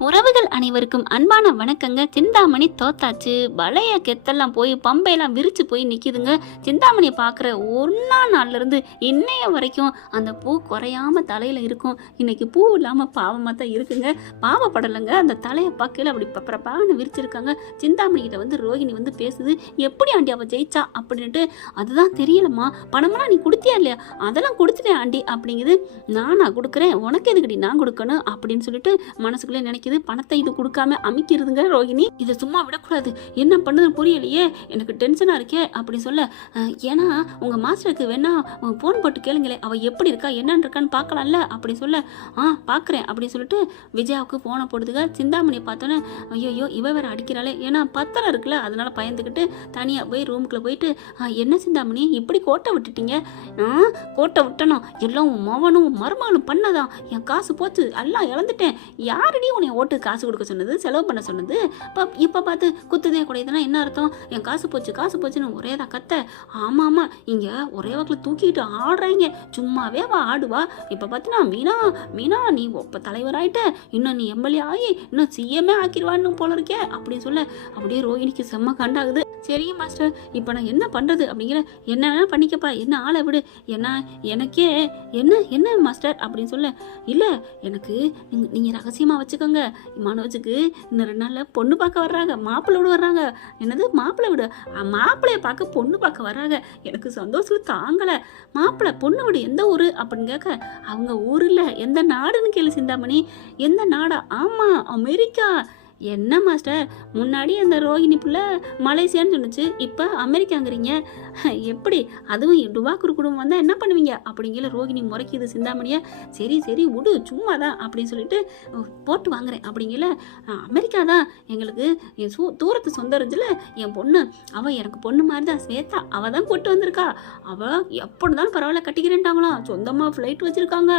உறவுகள் அனைவருக்கும் அன்பான வணக்கங்க. சிந்தாமணி தோத்தாச்சு. வளைய கெத்தெல்லாம் போய் பம்பையெல்லாம் விரிச்சு போய் நிற்கிதுங்க. சிந்தாமணியை பார்க்குற ஒன்றா நாள்லேருந்து இன்னைய வரைக்கும் அந்த பூ குறையாமல் தலையில் இருக்கும். இன்னைக்கு பூ இல்லாமல் பாவமாக தான் இருக்குங்க. பாவப்படலைங்க. அந்த தலையை பார்க்கல அப்படி பப்பரப்பான்னு விரிச்சிருக்காங்க. சிந்தாமணிக்கிட்ட வந்து ரோஹிணி வந்து பேசுது. எப்படி ஆண்டி அவள் ஜெயிச்சா அப்படின்ட்டு. அதுதான் தெரியலம்மா, பணமெல்லாம் நீ கொடுத்தியா இல்லையா? அதெல்லாம் கொடுத்துட்டேன் ஆண்டி அப்படிங்குது. நான் கொடுக்குறேன், உனக்கு எதுக்கடி நான் கொடுக்கணும் அப்படின்னு சொல்லிட்டு மனசுக்குள்ளே நினைக்குது. பணத்தை இது கொடுக்காம அமைக்கிறதுங்க ரோஹிணி. இதை சும்மா விடக்கூடாது, என்ன பண்ணுதுன்னு புரியலையே, எனக்கு டென்ஷனாக இருக்கே அப்படி சொல்ல, ஏன்னா உங்கள் மாஸ்டருக்கு வேணா ஃபோன் போட்டு கேளுங்களே, அவள் எப்படி இருக்கா என்னன்னு இருக்கான்னு பார்க்கலாம்ல அப்படி சொல்ல, பார்க்குறேன் அப்படின்னு சொல்லிட்டு விஜயாவுக்கு ஃபோனை போடுதுங்க. சிந்தாமணியை பார்த்தோன்னே ஐயோ இவ வேற அடிக்கிறாளே, ஏன்னா பத்திரம் இருக்குல்ல அதனால பயந்துக்கிட்டு தனியாக போய் ரூமுக்குள்ளே போயிட்டு, என்ன சிந்தாமணி இப்படி கோட்டை விட்டுட்டீங்க? கோட்டை விட்டணும் எல்லாம் உன் மவனும் மருமகனும் பண்ணதான், என் காசு போச்சு எல்லாம் இழந்துட்டேன். யாரடி உன்னை ஓட்டு காசு கொடுக்க சொன்னது, செலவு பண்ண சொன்னது? இப்போ பார்த்து குத்துதே குடையுதுன்னா என்ன அர்த்தம்? என் காசு போச்சுன்னு ஒரே தான் கத்த. ஆமாம் இங்கே ஒரே வாக்கில் தூக்கிட்டு ஆடுறாங்க. சும்மாவே அவள் ஆடுவா. இப்போ பார்த்தீங்கன்னா மீனா நீ இப்போ தலைவராயிட்ட, இன்னும் நீ எம்எல்ஏ ஆகி இன்னும் சிஎம்ஏ ஆக்கிடுவான்னு போல இருக்கே அப்படின்னு சொல்ல, அப்படியே ரோஹிணிக்கு செம்ம கண்டாகுது. சரிங்க மாஸ்டர், இப்போ நான் என்ன பண்ணுறது அப்படிங்கிற, என்ன வேணால் பண்ணிக்கப்பா, என்ன ஆளை விடு, எனக்கே என்ன மாஸ்டர் அப்படின்னு சொல்ல, இல்லை எனக்கு நீங்கள் ரகசியமாக வச்சுக்கோங்க, மனோஜுக்கு இன்னும் 2 நாளில் பொண்ணு பார்க்க வர்றாங்க, மாப்பிள்ளை விட வர்றாங்க. என்னது மாப்பிள்ளை விட? மாப்பிள்ளையை பார்க்க பொண்ணு பார்க்க வர்றாங்க. எனக்கு சந்தோஷத்தில் தாங்கலை. மாப்பிள்ளை பொண்ணு விடு எந்த ஊர் அப்படின்னு கேட்க, அவங்க ஊரில் எந்த நாடுன்னு கேளு சிந்தாமணி. எந்த நாடா? ஆமாம் அமெரிக்கா. என்ன மாஸ்டர், முன்னாடி அந்த ரோஹிணி பிள்ளை மலேசியான்னு சொன்னிச்சு, இப்போ அமெரிக்காங்கிறீங்க, எப்படி? அதுவும் டுபாக்கூர் குடும்பம் வந்தால் என்ன பண்ணுவீங்க அப்படிங்கிற ரோஹிணி முறைக்குது சிந்தாமணியை. சரி விடு சும்மா தான் அப்படின்னு சொல்லிட்டு போட்டு வாங்குறேன் அப்படிங்கிற, அமெரிக்கா தான் எங்களுக்கு தூரத்து சொந்த இருந்துச்சுல என் பொண்ணு, அவள் எனக்கு பொண்ணு மாதிரி தான், ஸ்வேதா அவள் தான் போட்டு வந்திருக்கா. அவள் எப்படி இருந்தாலும் பரவாயில்ல கட்டிக்கிறேன்ட்டாங்களாம். சொந்தமாக ஃப்ளைட் வச்சுருக்காங்க,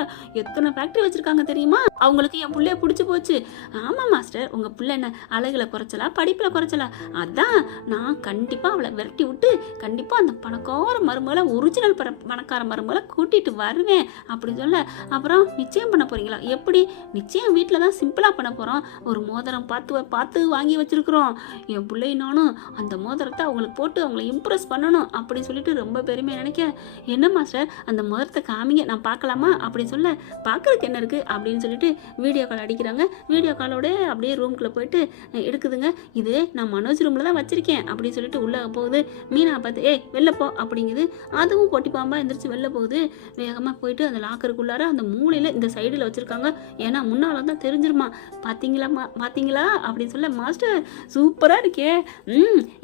எத்தனை ஃபேக்ட்ரி வச்சுருக்காங்க தெரியுமா? அவங்களுக்கு என் பிள்ளைய பிடிச்சி போச்சு. ஆமாம் மாஸ்டர், உங்கள் பிள்ளை என்ன அழகில் குறைச்சலா படிப்பில் குறைச்சலா? அதான் நான் கண்டிப்பாக அவளை விரட்டி விட்டு கண்டிப்பாக அந்த பணக்கார மருமகளை, ஒரிஜினல் பணக்கார மருமகளை கூட்டிகிட்டு வருவேன் அப்படின்னு சொல்ல, அப்புறம் நிச்சயம் பண்ண போகிறீங்களா? எப்படி நிச்சயம்? வீட்டில் தான் சிம்பிளாக பண்ண போகிறோம். ஒரு மோதிரம் பார்த்து வாங்கி வச்சுருக்குறோம். என் பிள்ளை நானும் அந்த மோதிரத்தை அவங்களுக்கு போட்டு அவங்கள இம்ப்ரெஸ் பண்ணணும் அப்படின்னு சொல்லிட்டு ரொம்ப பெருமையாக நினைக்க, என்ன மாஸ்டர் அந்த மோதிரத்தை காமிங்க நான் பார்க்கலாமா அப்படின்னு சொல்ல, பார்க்கறதுக்கு என்ன இருக்குது அப்படின்னு சொல்லிட்டு வீடியோ கால் அடிக்கிறாங்க. வீடியோ காலோட அப்படியே ரூம்குள்ளே போயிட்டு எடுக்குதுங்க. இது நான் மனோஜ் ரூமில் தான் வச்சுருக்கேன் அப்படின்னு சொல்லிட்டு உள்ளே போகுது. மீனா பார்த்து வெளில போ அப்படிங்குது. அதுவும் பொட்டி பாம்பா எந்திரிச்சு வெளில போகுது. வேகமாக போயிட்டு அந்த லாக்கருக்குள்ளார அந்த மூலையில் இந்த சைடில் வச்சுருக்காங்க. ஏன்னா முன்னால் தான் தெரிஞ்சிருமா. பார்த்தீங்களா அப்படின்னு சொல்ல, மாஸ்டர் சூப்பராக இருக்கே,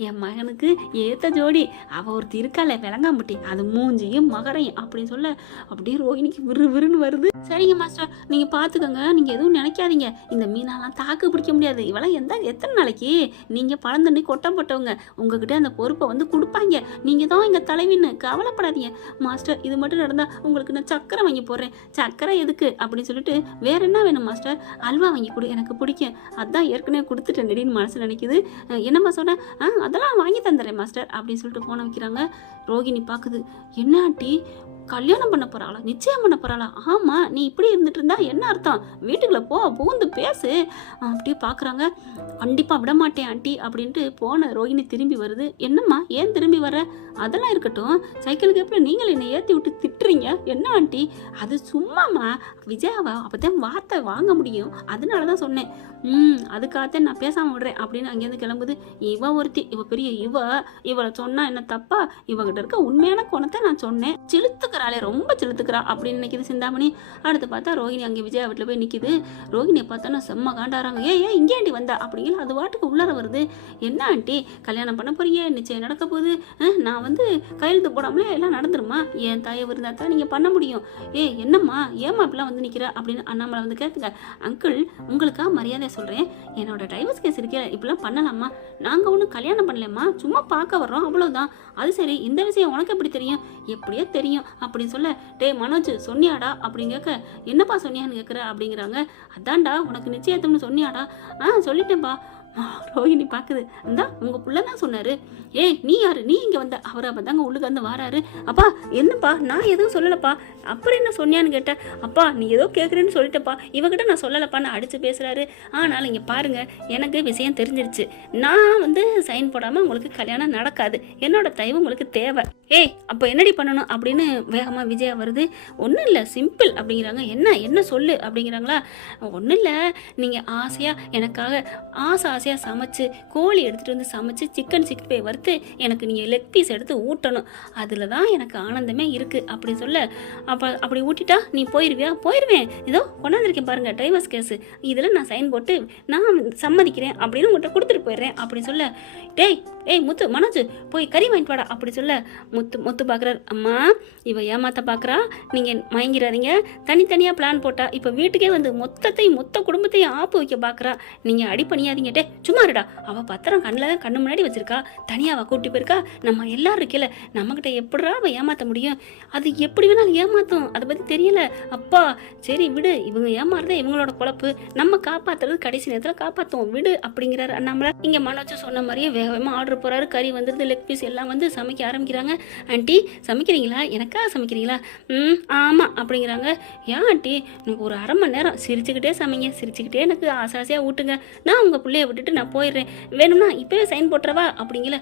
என் மகனுக்கு ஏற்ற ஜோடி, அவள் ஒருத்தி இருக்காளே விளங்காம்பட்டி, அது மூஞ்சியும் மகரையும் அப்படின்னு சொல்ல, அப்படியே ரோஹிணிக்கு விறுவிறுன்னு வருது. சரிங்க மாஸ்டர் நீங்கள் பார்த்துக்கோங்க, நீங்கள் எதுவும் நினைக்காதீங்க, இந்த மீனாலாம் தாக்கு பிடிக்க முடியாது, இவெல்லாம் எத்தனை நாளைக்கு, நீங்கள் பழம் தண்ணி கொட்டம் போட்டவங்க, உங்ககிட்ட அந்த பொறுப்பை வந்து கொடுப்பாங்க, நீங்கள் தான் எங்கள் தலைவின்னு கவலைப்படாதீங்க மாஸ்டர். இது மட்டும் நடந்தால் உங்களுக்கு நான் சக்கரை வாங்கி போடுறேன். சக்கரை எதுக்கு அப்படின்னு சொல்லிட்டு, வேற என்ன வேணும் மாஸ்டர்? அல்வா வாங்கி கொடு, எனக்கு பிடிக்கும், அதான் ஏற்கனவே கொடுத்துட்டேன் நெடின்னு மனசு நினைக்குது. என்னம்மா சொன்னேன்? அதெல்லாம் வாங்கி தந்துடுறேன் மாஸ்டர் அப்படின்னு சொல்லிட்டு ஃபோனை வைக்கிறாங்க. ரோஹிணி பார்க்குது. என்ன ஆண்டி கல்யாணம் பண்ண போகிறாளா, நிச்சயம் பண்ண போகிறாளா? ஆமாம், நீ இப்படி இருந்துட்டு இருந்தா என்ன அர்த்தம்? வீட்டுக்குள்ளே பூந்து பேசு அப்படியே பார்க்குறாங்க. கண்டிப்பாக விட மாட்டேன் ஆண்டி அப்படின்ட்டு போன ரோஹிணி திரும்பி வருது. என்னம்மா ஏன் திரும்பி வர? அதெல்லாம் இருக்கட்டும், சைக்கிளுக்கு எப்படி நீங்கள் என்னை ஏற்றி விட்டு திட்டுறீங்க? என்ன ஆண்டி அது? சும்மாம்மா, விஜயாவை அப்போதான் வார்த்தை வாங்க முடியும், அதனால தான் சொன்னேன். அதுக்காகத்தான் நான் பேசாமல் விடுறேன் அப்படின்னு அங்கேருந்து கிளம்புது. ஒருத்தி, பெரிய இவளை சொன்னா என்ன தப்பா? இவகிட்ட இருக்க உண்மையான குணத்தை நான் சொன்னேன். சிலுத்துக்கிறாளே, ரொம்ப சிலுத்துக்கிறா அப்படின்னு நினைக்கிது சிந்தாமணி. அடுத்து பார்த்தா ரோஹிணி அங்கே விஜயா வீட்டில் போய் நிற்கிது. ரோஹிணியை பார்த்தோன்னா செம்ம காண்டாறாங்க. இங்கே ஆண்டி வந்தா அப்படிங்கிற அது வாட்டுக்கு உள்ளார வருது. என்ன ஆண்டி கல்யாணம் பண்ண போறீங்க, நிச்சயம் நடக்க போகுது, நான் வந்து கையெழுத்து போடாமலே எல்லாம் நடந்துருமா? என் தாயை இருந்தா தான் நீங்கள் பண்ண முடியும். என்னம்மா ஏமா இப்பெல்லாம் வந்து நிற்கிற அப்படின்னு அண்ணாமலை வந்து கேட்குங்க. அங்கிள் உங்களுக்காக மரியாதை சொல்கிறேன், என்னோட டைவர்ஸ் கேஸ் இருக்கே, இப்படிலாம் பண்ணலாமா? நாங்கள் ஒன்றும் கல்யாணம் பண்ணலாமா, சும்மா பார்க்க வர்றோம் அவ்வளோதான். அது சரி, இந்த விஷயம் உனக்கு எப்படி தெரியும்? எப்படியோ தெரியும் அப்படின்னு சொல்ல, மனோஜ் சொன்னியாடா அப்படின்னு கேட்க, என்னப்பா சொன்னியான்னு கேட்குற அப்படிங்கிறாங்க. அதான்டா உனக்கு நிச்சயத்தம்னு சொன்னியாடா? சொல்லிட்டேன்ப்பா. ரோஹிணி பாக்குது, இந்தா உங்க புள்ள தான் சொன்னாரு. ஏய் நீ யாரு, நீ இங்க வந்த? அவர் அப்பதாங்க உள்ளுக்கு வந்து வாராரு. அப்பா என்னப்பா, நான் எதுவும் சொல்லலப்பா. அப்புறம் என்ன சொன்னியான்னு கேட்டேன். அப்பா நீ ஏதோ கேட்குறேன்னு சொல்லிட்டப்பா, இவகிட்ட நான் சொல்லலப்பான்னு அடிச்சு பேசுறாரு. ஆனால் இங்க பாருங்க, எனக்கு விஷயம் தெரிஞ்சிருச்சு. நான் வந்து சைன் போடாம உங்களுக்கு கல்யாணம் நடக்காது. என்னோட தயவு உங்களுக்கு தேவை. ஏய் அப்போ என்னடி பண்ணணும் அப்படின்னு வேகமா விஜயா வருது. ஒன்றும் இல்லை, சிம்பிள் அப்படிங்கிறாங்க. என்ன சொல்லு அப்படிங்கிறாங்களா. ஒன்றும் இல்லை, நீங்கள் ஆசையாக எனக்காக ஆசையாக சமைச்சு கோழி எடுத்துகிட்டு வந்து சமைச்சு சிக்கன் 65 வறுத்து எனக்கு நீங்கள் லெக் பீஸ் எடுத்து ஊட்டணும். அதில் தான் எனக்கு ஆனந்தமே இருக்குது அப்படி சொல்ல. அப்படி ஊட்டிட்டா நீ போயிடுவியா? போயிடுவேன், இதோ கொண்டாந்துருக்கேன் பாருங்கள் டைவர்ஸ் கேஸு, இதில் நான் சைன் போட்டு நான் சம்மதிக்கிறேன் அப்படின்னு உங்கள்கிட்ட கொடுத்துட்டு போயிடுறேன் அப்படி சொல்ல. ஏய் முத்து, மனோஜ் போய் கறி வாங்கிட்டு வாடா அப்படி சொல்ல. முத்து பார்க்குறாரு. அம்மா இவ ஏமாத்த பார்க்குறா, நீங்கள் மயங்கிறாதீங்க. தனித்தனியாக பிளான் போட்டா இப்போ வீட்டுக்கே வந்து மொத்த குடும்பத்தையும் ஆப்பு வைக்க பார்க்குறா. நீங்கள் அடி பண்ணியாதீங்க. சும்மா இருடா, அவள் பத்திரம் கண்ணு முன்னாடி வச்சிருக்கா, தனியாக அவள் கூட்டி போயிருக்கா. நம்ம எல்லாரும் இருக்கல, நம்மக்கிட்ட எப்படிரா அவள் ஏமாற்ற முடியும்? அது எப்படி வேணாலும் ஏமாத்தும், அதை பற்றி தெரியல. அப்பா சரி விடு, இவங்க ஏமாறுறதே இவங்களோட குழப்பு, நம்ம காப்பாற்றுறது கடைசி நேரத்தில் காப்பாற்றுவோம் விடு அப்படிங்கிறாரு அண்ணாமலை. இங்கே மனோஜ் சொன்ன மாதிரியே வேகமாக ஆர்டர் போகிறாரு. கறி வந்துடுது, லெக் பீஸ் எல்லாம் வந்து சமைக்க ஆரம்பிக்கிறாங்க. ஆண்டி சமைக்கிறீங்களா? எனக்கா சமைக்கிறீங்களா? ஆமாம் அப்படிங்கிறாங்க. ஏன் ஆண்டி, எனக்கு ஒரு அரை மணி நேரம் சிரிச்சுக்கிட்டே சமைங்க, சிரிச்சுக்கிட்டே எனக்கு ஆசையாக ஊட்டுங்க, நான் உங்கள் பிள்ளைய விட்டுட்டு நான் போயிடுறேன், வேணும்னா இப்போவே சைன் போட்டுறவா அப்படிங்கல.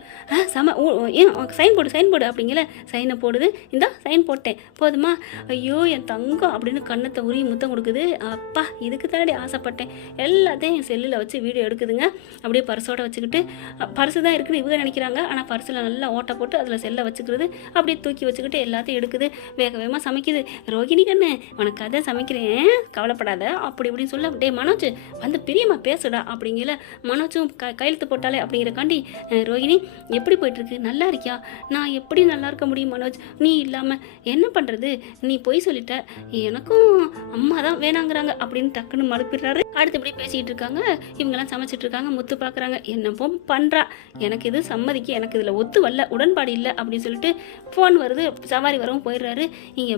சைன் போடு அப்படிங்கல. சைனை போடுது. இந்தா சைன் போட்டேன், போதுமா? ஐயோ என் தங்கம் அப்படின்னு கண்ணத்தை உரி முத்தம் கொடுக்குது. அப்பா இதுக்கு தானடி ஆசைப்பட்டேன். எல்லாத்தையும் என் செல்லில் வச்சு வீடியோ எடுக்குதுங்க. அப்படியே பர்ஸோட வச்சுக்கிட்டு, பர்ஸு தான் இருக்குன்னு இவங்க நினைக்கிறாங்க, ஆனால் பர்ஸில் நல்லா ஓட்டை போட்டு அதில் செல்லை வச்சுக்கிறது. அப்படியே தூக்கி வச்சுக்கிட்டு எல்லாத்தையும் எடுக்குது. வேகமாக சமைக்குது. ரோகிணி கண்ணு உனக்கு அதை சமைக்கிறேன், கவலைப்படாத அப்படி இப்படின்னு சொல்ல. டே மனோஜ் வந்து பிரியமா பேசுடா அப்படிங்கல. மனோஜும் கையெழுத்து போட்டாலே அப்படிங்கிறக்காண்டி, ரோகிணி எப்படி போயிட்டுருக்கு, நல்லா இருக்கியா? நான் எப்படி நல்லா இருக்க முடியும் மனோஜ், நீ இல்லாமல் என்ன பண்ணுறது? நீ போய் சொல்லிட்ட, எனக்கும் அம்மா தான் வேணாங்கிறாங்க அப்படின்னு டக்குன்னு மழுப்பிடுறாரு. அடுத்து இப்படி பேசிக்கிட்டு இருக்காங்க. இவங்கெல்லாம் சமைச்சிட்டு இருக்காங்க. முத்து பார்க்குறாங்க, என்னப்போ பண்ணுறா, எனக்கு இது சம்மதிக்கு, எனக்கு இதில் ஒத்து வரல, உடன்பாடு இல்லை அப்படின்னு சொல்லிட்டு ஃபோன் வருது. சவாரி வரவும் போயிடுறாரு. இங்கே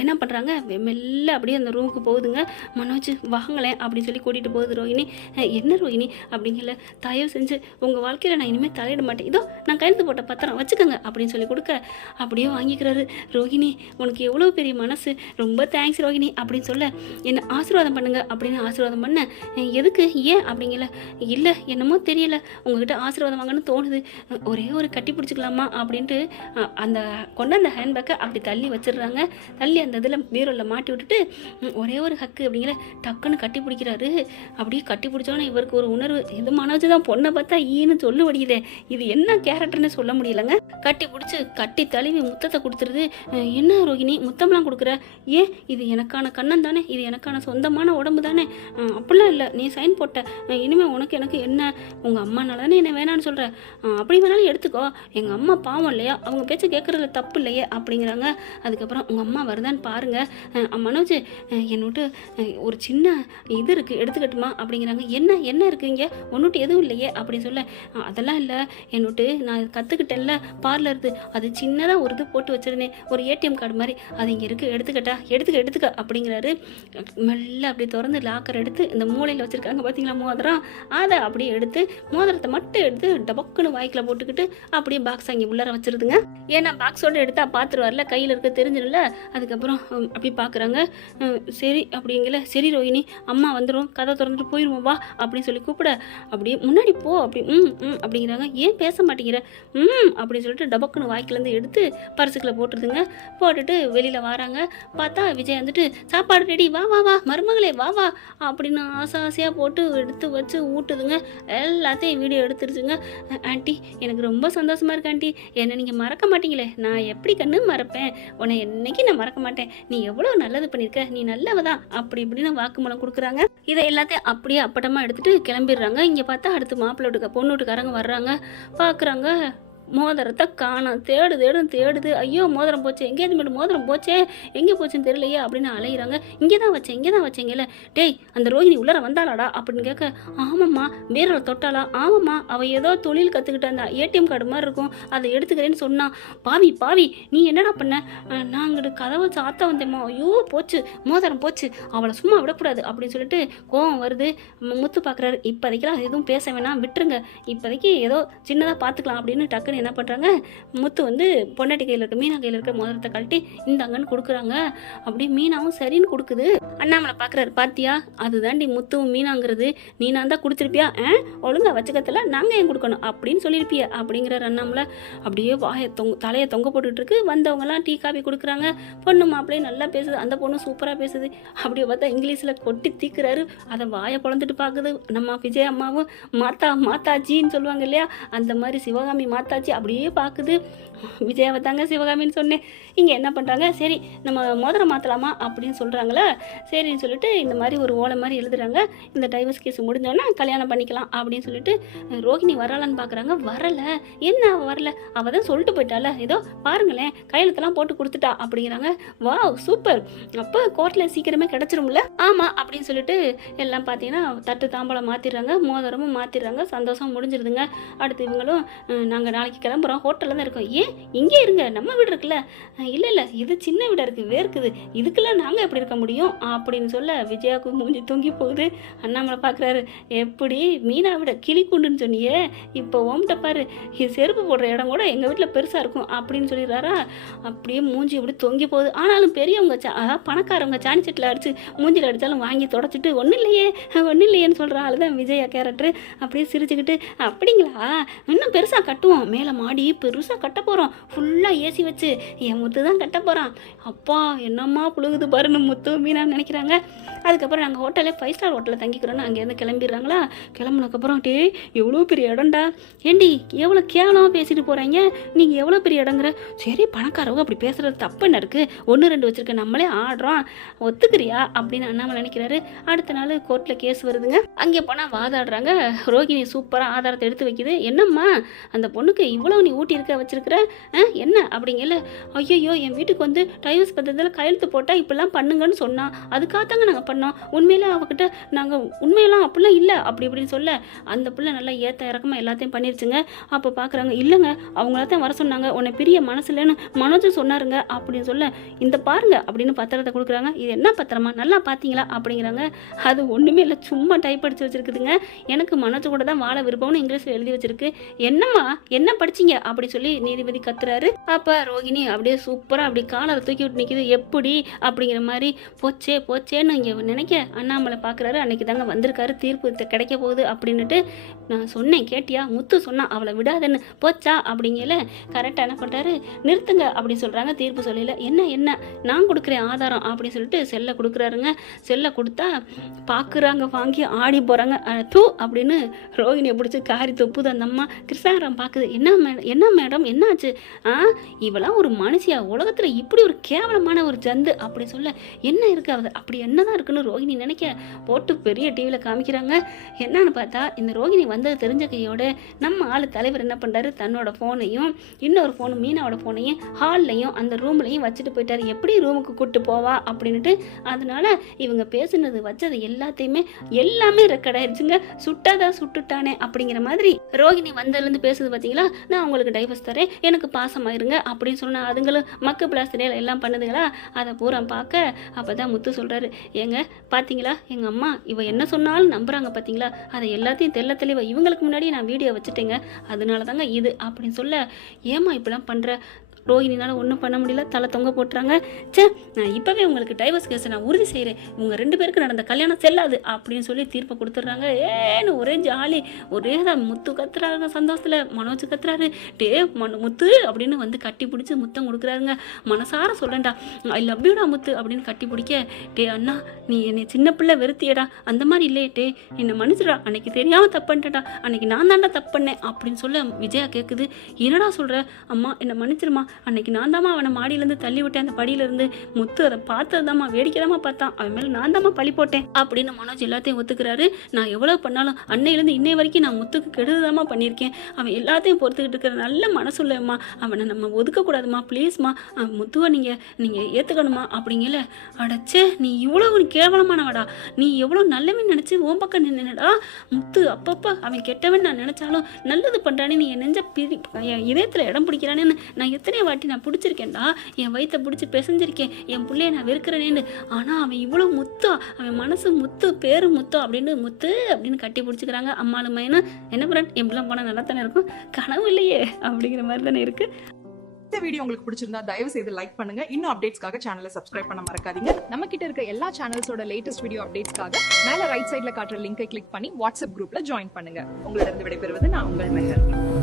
என்ன பண்ணுறாங்க, மெல்ல அப்படியே அந்த ரூமுக்கு போகுதுங்க. மனோஜ் வாங்கலேன் அப்படின்னு சொல்லி கூட்டிகிட்டு போகுது ரோஹிணி. என்ன ரோஹிணி அப்படிங்கல, தயவு செஞ்சு உங்கள் வாழ்க்கையில் நான் இனிமேல் தலையிட மாட்டேன், இதோ நான் கையெழுத்து போட்ட பத்திரம் வச்சுக்கோங்க அப்படின்னு சொல்லி கொடுக்க அப்படியே வாங்கிக்கிறாரு. ரோஹிணி உனக்கு எவ்வளோ பெரிய மனசு, ரொம்ப தேங்க்ஸ் ரோஹிணி அப்படின்னு சொல்ல. என்னை ஆசீர்வாதம் பண்ணுங்க அப்படின்னு ஆசீர்வாதம் பண்ண. எதுக்கு, ஏன் அப்படிங்கல. இல்லை என்னமோ தெரியல, உங்ககிட்ட ஆசீர்வாதம் வாங்கன்னு தோணுது, ஒரே ஒரு கட்டி பிடிச்சிக்கலாமா அப்படின்ட்டு அந்த கொண்டாந்த ஹேண்ட்பேக்கை அப்படி தள்ளி வச்சிடுறாங்க. தள்ளி அந்த இதில் பீரோவில் மாட்டி விட்டுட்டு ஒரே ஒரு ஹக்கு அப்படிங்கிற டக்குன்னு கட்டி பிடிக்கிறாரு. அப்படியே கட்டி பிடிச்சோன்னே இவருக்கு ஒரு உணர்வு, எது மனோஜ் தான் பொண்ணை பார்த்தா ஈன்னு சொல்ல முடியுதே, இது என்ன கேரக்டர்னு சொல்ல முடியலங்க. கட்டி பிடிச்சி கட்டி தழுவி முத்தத்தை கொடுத்துருது. என்ன ரோகிணி முத்தம்லாம் கொடுக்குற? ஏன், இது எனக்கான கண்ணன் தானே, இது எனக்கான சொந்தமான உடம்பு தானே, அப்படிலாம் இல்லை, நீ சைன் போட்ட, இனிமேல் எனக்கு என்ன, உங்கள் அம்மானால தானே என்ன வேணான்னு சொல்கிற, அப்படி வேணாலும் எடுத்துக்கோ, எங்கள் அம்மா பாவம் இல்லையா, அவங்க பேச்சை கேட்குறதுல தப்பு இல்லையே அப்படிங்கிறாங்க. அதுக்கப்புறம் உங்கள் அம்மா வருதான்னு பாருங்க மனோஜ், என்னோட்டு ஒரு சின்ன இது இருக்குது எடுத்துக்கட்டுமா அப்படிங்கிறாங்க. என்ன இருக்குங்க, ஒன்றுட்டு எதுவும் இல்லையே அப்படின்னு சொல்ல. அதெல்லாம் இல்லை, என்னோட்டு நான் கற்றுக்கிட்டேன்ல பார்லருது, அது சின்னதாக ஒரு இது போட்டு வச்சிருந்தேன், ஒரு ஏடிஎம் கார்டு மாதிரி, அது இங்கே இருக்குது, எடுத்துக்க அப்படிங்கிறாரு. மெல்ல அப்படி திறந்து லாக்கர் எடுத்து இந்த மூளையில் வச்சுருக்காங்க பார்த்தீங்களா மோதிரம், அதை அப்படியே எடுத்து மோதிரத்தை மட்டும் எடுத்து டபக்குன்னு வாய்க்கில் போட்டுக்கிட்டு அப்படியே பாக்ஸ் அங்கே உள்ளார வச்சிருதுங்க. ஏன்னா பாக்ஸோடு எடுத்தால் பார்த்துருவார்ல, கையில் இருக்க தெரிஞ்சிடல. அதுக்கப்புறம் அப்படி பார்க்குறாங்க. சரி அப்படிங்கல. சரி ரோஹிணி அம்மா வந்துடும், கதை திறந்துட்டு போயிடுவோம் வா அப்படின்னு சொல்லி கூப்பிட, அப்படியே முன்னாடி போ அப்படி அப்படிங்கிறாங்க. ஏன் பேச மாட்டேங்கிற அப்படின்னு சொல்லிட்டு டபக்குன்னு வாய்க்கிலேருந்து எடுத்து பரிசுக்களை போட்டுருதுங்க. போட்டுட்டு வெளியில் வராங்க. பார்த்தா விஜய் வந்துட்டு சாப்பாடு ரெடி, வா வா வா மருமகளே வா வா அப்படின்னு ஆசையாக போட்டு எடுத்து வச்சு ஊட்டுதுங்க. எல்லாத்தையும் வீடியோ எடுத்துருச்சுங்க. ஆண்டி எனக்கு ரொம்ப சந்தோஷமாக இருக்கு ஆண்டி, என்னை நீங்கள் மறக்க மாட்டீங்களே, நான் எப்படி கண்ணு மறப்பேன், உன்னை என்னைக்கு நான் மறக்க மாட்டேன், நீ எவ்வளவு நல்லது பண்ணிருக்க, நீ நல்லவதான் அப்படி இப்படின்னு வாக்குமூலம் கொடுக்குறாங்க. இதை எல்லாத்தையும் அப்படியே அப்பட்டமா எடுத்துட்டு கிளம்பிடுறாங்க. இங்க பார்த்தா அடுத்து மாப்பிள்ளை வீட்டுக்கு பொண்ணு வீட்டுக்காரங்க வர்றாங்க. பார்க்குறாங்க, மோதிரத்தை காணோம். தேடுது. ஐயோ மோதிரம் போச்சு, எங்கேஜ்மெண்ட் மோதிரம் போச்சே, எங்கே போச்சுன்னு தெரியலையே அப்படின்னு அலையிறாங்க. இங்கே தான் வச்சேங்கல்ல. டேய் அந்த ரோஹிணி உள்ளர வந்தாளாடா அப்படின்னு கேட்க, ஆமாம்மா பீரோவில் தொட்டாளா, ஆமாம்மா அவள் ஏதோ தொழில் கற்றுக்கிட்ட அந்த ஏடிஎம் கார்டு மாதிரி இருக்கும், அதை எடுத்துக்கிறேன்னு சொன்னான். பாவி நீ என்னடா பண்ண? நாங்கள் கதவை சாத்த வந்தேம்மா, ஐயோ போச்சு மோதிரம் போச்சு, அவளை சும்மா விடக்கூடாது அப்படின்னு சொல்லிட்டு கோவம் வருது. முத்து பார்க்குறாரு, இப்போதைக்கெல்லாம் எதுவும் பேச வேணாம், விட்டுருங்க, இப்போதைக்கு ஏதோ சின்னதாக பார்த்துக்கலாம் அப்படின்னு டக்குன்னு என்ன பண்ணுறாங்க, முத்து வந்து பொண்டாட்டி கையில் இருக்க மீனா கையில் இருக்க மோதிரத்தை கழட்டி இந்தாங்கன்னு கொடுக்குறாங்க. அப்படி மீனாவும் சரின்னு கொடுக்குது. அண்ணாமலை பார்க்குறாரு, பார்த்தியா அதுதாண்டி முத்துவும் மீனாங்கிறது, நீ நான் தான் கொடுத்துருப்பியா, ஒழுங்கா வச்சுக்கத்துல நாங்கள் ஏன் கொடுக்கணும் அப்படின்னு சொல்லியிருப்பிய அப்படிங்கிறார் அண்ணாமலை. அப்படியே தலையை தொங்க போட்டுட்டு இருக்கு. வந்தவங்கலாம் டீ காபி கொடுக்குறாங்க. பொண்ணு மாப்பிள்ளையும் நல்லா பேசுது, அந்த பொண்ணு சூப்பராக பேசுது. அப்படியே பார்த்தா இங்கிலீஷில் கொட்டி தீக்குறாரு. அதை வாயை பொழந்துட்டு பார்க்குது. நம்ம விஜய் அம்மாவும் மாதாஜின்னு சொல்லுவாங்க இல்லையா, அந்த மாதிரி சிவகாமி மாதாஜி அப்படியே பார்க்குது. விஜயாவை தாங்க சிவகாமின்னு சொன்னேன். இங்கே என்ன பண்ணுறாங்க, சரி நம்ம மோதிரம் மாற்றலாமா அப்படின்னு சொல்கிறாங்களா, சரின்னு சொல்லிட்டு இந்த மாதிரி ஒரு ஓலை மாதிரி எழுதுறாங்க. இந்த டைவர்ஸ் கேஸ் முடிஞ்சோன்னா கல்யாணம் பண்ணிக்கலாம் அப்படின்னு சொல்லிட்டு ரோஹிணி வரலான்னு பார்க்குறாங்க. வரலை. என்ன அவள் வரல, அவள் தான் சொல்லிட்டு போயிட்டால, ஏதோ பாருங்களேன் கையெழுத்தெல்லாம் போட்டு கொடுத்துட்டா அப்படிங்கிறாங்க. வாவ் சூப்பர், அப்போ கோர்ட்டில் சீக்கிரமே கிடச்சிரும்ல. ஆமாம் அப்படின்னு சொல்லிட்டு எல்லாம் பார்த்தீங்கன்னா தட்டு தாம்பலம் மாற்றிடுறாங்க, மோதிரமும் மாற்றிடுறாங்க. சந்தோஷம் முடிஞ்சிருதுங்க. அடுத்து இவங்களும் நாங்கள் நாளைக்கு கிளம்புறோம், ஹோட்டலில் தான் இருக்கோம். ஏன் இங்கே இருங்க, நம்ம வீடு இருக்குல்ல. இல்லை இது சின்ன வீடாக இருக்குது, வேர்க்குது, இதுக்கெல்லாம் நாங்கள் எப்படி இருக்க முடியும் அப்படின்னு சொல்ல விஜயாவுக்கு மூஞ்சி தொங்கி போகுது. அண்ணாமலை பார்க்குறாரு, எப்படி மீனா விட கிளி குண்டுன்னு சொன்னியே, இப்போ ஓம்ட்ட பாரு, செருப்பு போடுற இடம் கூட எங்கள் வீட்டில் பெருசாக இருக்கும் அப்படின்னு சொல்லிடுறாரா. அப்படியே மூஞ்சி அப்படி தொங்கி போகுது. ஆனாலும் பெரியவங்க அதாவது பணக்காரவங்க சாணி செட்டில் அடித்து மூஞ்சில் அடித்தாலும் வாங்கி தொடச்சிட்டு ஒன்றும் இல்லையேன்னு சொல்கிற ஆள் தான் விஜயா கேரக்டரு. அப்படியே சிரிச்சுக்கிட்டு, அப்படிங்களா இன்னும் பெருசாக கட்டுவோம், மேலே மாடி பெருசாக கட்ட போகிறோம், ஃபுல்லாக ஏசி வச்சு என் முத்து தான் கட்ட போகிறான். அப்பா என்னம்மா புழுகுது பாருன்னு முத்து மீனான்னு நினைக்கிறாங்க. அதுக்கப்புறம் நாங்கள் ஹோட்டலே 5 ஸ்டார் ஹோட்டலில் தங்கிக்கிறோன்னு அங்கேருந்து கிளம்பிடுறாங்களா. கிளம்புனதுக்கப்புறம் டே எவ்வளோ பெரிய இடம்டா, ஏண்டி எவ்வளோ கேவலமாக பேசிட்டு போகிறாங்க, நீங்கள் எவ்வளோ பெரிய இடங்கிற, சரி பணக்காரவங்க அப்படி பேசுகிறது தப்பு என்ன இருக்குது, 1 2 வச்சுருக்க நம்மளே ஆடுறோம், ஒத்துக்கிறியா அப்படின்னு அண்ணாமலை நினைக்கிறாரு. அடுத்த நாள் கோர்ட்டில் கேஸ் வருதுங்க. அங்கே போனால் வாதாடுறாங்க. ரோகிணி சூப்பராக ஆதாரத்தை எடுத்து வைக்குது. என்னம்மா அந்த பொண்ணுக்கு இவ்வளோ நீ ஊட்டி வச்சிருக்கிற என்ன அப்படிங்கல, ஐயோ என் வீட்டுக்கு வந்து டைவர்ஸ் பத்திரத்தில் கையெழுத்து போட்டால் இப்படிலாம் பண்ணுங்கன்னு சொன்னால் அதுக்காகத்தாங்க நாங்கள் பண்ணோம், உண்மையில அவகிட்ட நாங்கள் உண்மையெல்லாம் அப்படிலாம் இல்லை இப்படின்னு சொல்ல அந்த பிள்ளை நல்லா ஏற்ற இறக்கமாக எல்லாத்தையும் பண்ணிருச்சுங்க. அப்போ பார்க்குறாங்க, இல்லைங்க அவங்களாத்தான் வர சொன்னாங்க, உன்னை பிரிய மனசுலன்னு மனோஜ் சொன்னாருங்க அப்படின்னு சொல்ல, இந்த பாருங்க அப்படின்னு பத்திரத்தை கொடுக்குறாங்க. இது என்ன பத்திரமா நல்லா பார்த்தீங்களா அப்படிங்கிறாங்க. அது ஒன்றுமே இல்லை, சும்மா டைப் அடிச்சு வச்சிருக்குதுங்க. எனக்கு மனோஜ் கூட தான் வாழ விருப்பம்னு இங்கிலீஷில் எழுதி வச்சிருக்கு. என்னம்மா என்ன படிச்சிங்க அப்படி சொல்லி நீதிபதி கத்துறாரு. அப்போ ரோகிணி அப்படியே சூப்பராக அப்படி காலரை தூக்கி விட்டு நிற்கிது. எப்படி அப்படிங்கிற மாதிரி போச்சேன்னு இங்கே நினைக்க அண்ணாமலை பார்க்குறாரு. அன்னைக்கு தாங்க வந்திருக்காரு, தீர்ப்பு கிடைக்க போகுது அப்படின்னுட்டு. நான் சொன்னேன் கேட்டியா, முத்து சொன்னான் அவளை விடாதுன்னு, போச்சா அப்படிங்கல கரெக்டாக என்ன பண்ணுறாரு, நிறுத்துங்க அப்படி சொல்கிறாங்க. தீர்ப்பு சொல்லல. என்ன நான் கொடுக்குறேன் ஆதாரம் அப்படின்னு சொல்லிட்டு செல்லை கொடுக்குறாருங்க. செல்லை கொடுத்தா பார்க்குறாங்க, வாங்கி ஆடி போகிறாங்க. தூ அப்படின்னு ரோகிணியை பிடிச்சி காரி தொப்புது அந்த அம்மா. கிருஷ்ணாராம் பார்க்குது, என்ன மேடம் என்னாச்சு, இவெல்லாம் ஒரு மனுஷியா, உலகத்தில் இப்படி ஒரு கேவலமான ஒரு ஜந்து அப்படி சொல்ல, என்ன இருக்கு அவ அப்படி என்னதான் இருக்குன்னு ரோகிணி நினைக்க போட்டு பெரிய டிவியில் காமிக்கிறாங்க. என்னன்னு பார்த்தா இந்த ரோகிணி வந்தது தெரிஞ்ச கையோட நம்ம ஆளு தலைவர் என்ன பண்ணுறாரு, தன்னோட ஃபோனையும் இன்னொரு ஃபோனு மீனாவோட ஃபோனையும் ஹால்லையும் அந்த ரூம்லையும் வச்சுட்டு போயிட்டாரு. எப்படி ரூமுக்கு கூப்பிட்டு போவா அப்படின்ட்டு. அதனால இவங்க பேசுனது வச்சது எல்லாமே ரெக்கார்ட் ஆயிடுச்சுங்க. சுட்டாதான் சுட்டுட்டானே அப்படிங்கிற மாதிரி ரோகிணி வந்ததுலேருந்து பேசுது பார்த்தீங்களா, நான் உங்களுக்கு டைவர்ஸ் தரேன், எனக்கு பாசமாயிருங்க அப்படின்னு சொன்னால் அதுங்களும் மக்கு பிளாஸ்டர் எல்லாம் பண்ணுதுங்களா. அதை பூரா பார்க்க அப்போ தான் முத்து சொல்கிறாரு, ஏங்க பார்த்தீங்களா எங்கள் அம்மா இவ என்ன சொன்னாலும் நம்புகிறாங்க பார்த்தீங்களா, அதை எல்லாத்தையும் தெளிவாக இவங்களுக்கு முன்னாடியே நான் வீடியோ வச்சுட்டேங்க, அதனால தாங்க இது அப்படின்னு சொல்ல, ஏமா இப்படிலாம் பண்ணுற, ரோஹிணினால ஒன்றும் பண்ண முடியல, தலை தொங்க போட்டுறாங்க. நான் இப்போவே உங்களுக்கு டைவர்ஸ் கேஸை நான் உறுதி செய்கிறேன், உங்கள் 2 பேருக்கு நடந்த கல்யாணம் செல்லாது அப்படின்னு சொல்லி தீர்ப்பை கொடுத்துட்றாங்க. ஏன்னு ஒரே ஜாலி, ஒரே தான் முத்து கத்துறாருங்க சந்தோஷத்தில். மனோஜ் கத்துறாரு, டே முத்து அப்படின்னு வந்து கட்டி பிடிச்சி முத்தம் கொடுக்குறாருங்க. மனசார சொல்கிறேன்டா ஐ லவ் யூடா முத்து அப்படின்னு கட்டி பிடிக்க, டே அண்ணா நீ என்னை சின்ன பிள்ளை வெறுத்தியடா, அந்த மாதிரி இல்லையே, டே என்னை மன்னிச்சுடா, அன்னைக்கு தெரியாமல் தப்புன்ட்டா, அன்னைக்கு நான் தாண்டா தப்பு பண்ணேன் அப்படின்னு சொல்ல விஜயா கேட்குது. என்னடா சொல்கிற அம்மா, என்னை மன்னிச்சிருமா, அன்னைக்கு நான் தாம்மா அவனை மாடியிலேருந்து தள்ளி விட்டேன் அந்த படியிலேருந்து. முத்து அதை பார்த்ததாம்மா வேடிக்கை தாம்மா பார்த்தான், அவன் மேலே நான் தாம்மா பழி போட்டேன் அப்படின்னு மனோஜ் எல்லாத்தையும் ஒத்துக்கிறாரு. நான் எவ்வளோ பண்ணாலும் அன்னையிலேருந்து இன்னை வரைக்கும் நான் முத்துக்கு கெடுதலாமா பண்ணியிருக்கேன். அவன் எல்லாத்தையும் பொறுத்துக்கிட்டு இருக்கிற நல்ல மனசுள்ளம்மா, அவனை நம்ம ஒதுக்கக்கூடாதுமா, ப்ளீஸ்மா, முத்துவை நீங்கள் ஏற்றுக்கணுமா அப்படிங்கல. அடைச்சே நீ இவ்வளோ கேவலமானவடா, நீ எவ்வளோ நல்லவன் நினச்சி உன் பக்கம் நின்னுடா. முத்து அப்பப்போ அவன் கெட்டவன் நான் நினச்சாலும் நல்லது பண்ணுறானே, நீ என் நெஞ்ச என் இதயத்தில் இடம் பிடிக்கிறானேன்னு நான் எத்தனை வாட்டி நான் பிடிச்சிருக்கேன்டா, என் வயிற்றை பிடிச்சி பிசைஞ்சிருக்கேன், என் பிள்ளைய நான் வெறுக்கிறேனேன்னு. ஆனால் அவன் இவ்வளோ முத்தா, அவன் மனசு முத்து, பேரு முத்து அப்படின்னு முத்து அப்படின்னு கட்டி பிடிச்சிக்கிறாங்க அம்மாளும் மையனும். என்ன பிராண்ட் எம்பெல்லாம் போனால் நல்லா தானே இருக்கும், கனவு இல்லையே அப்படிங்கிற மாதிரி தானே இருக்குது. இந்த வீடியோ உங்களுக்கு பிடிச்சிருந்தா தயவு செய்து லைக் பண்ணுங்க. இன்னும் அப்டேட்ஸ்க்காக சேனலை சப்ஸ்கிரைப் பண்ண மறக்காதீங்க. நம்ம கிட்ட இருக்க எல்லா சேனல்ஸோட லேட்டஸ்ட் வீடியோ அப்டேட்ஸ்க்காக மேல ரைட் சைடுல காட்டுற லிங்கை கிளிக் பண்ணி வாட்ஸ்அப் குரூப்ல ஜாயின் பண்ணுங்க. உங்களிடம் விடைபெறுவது நான் உங்கள் மெஹர்.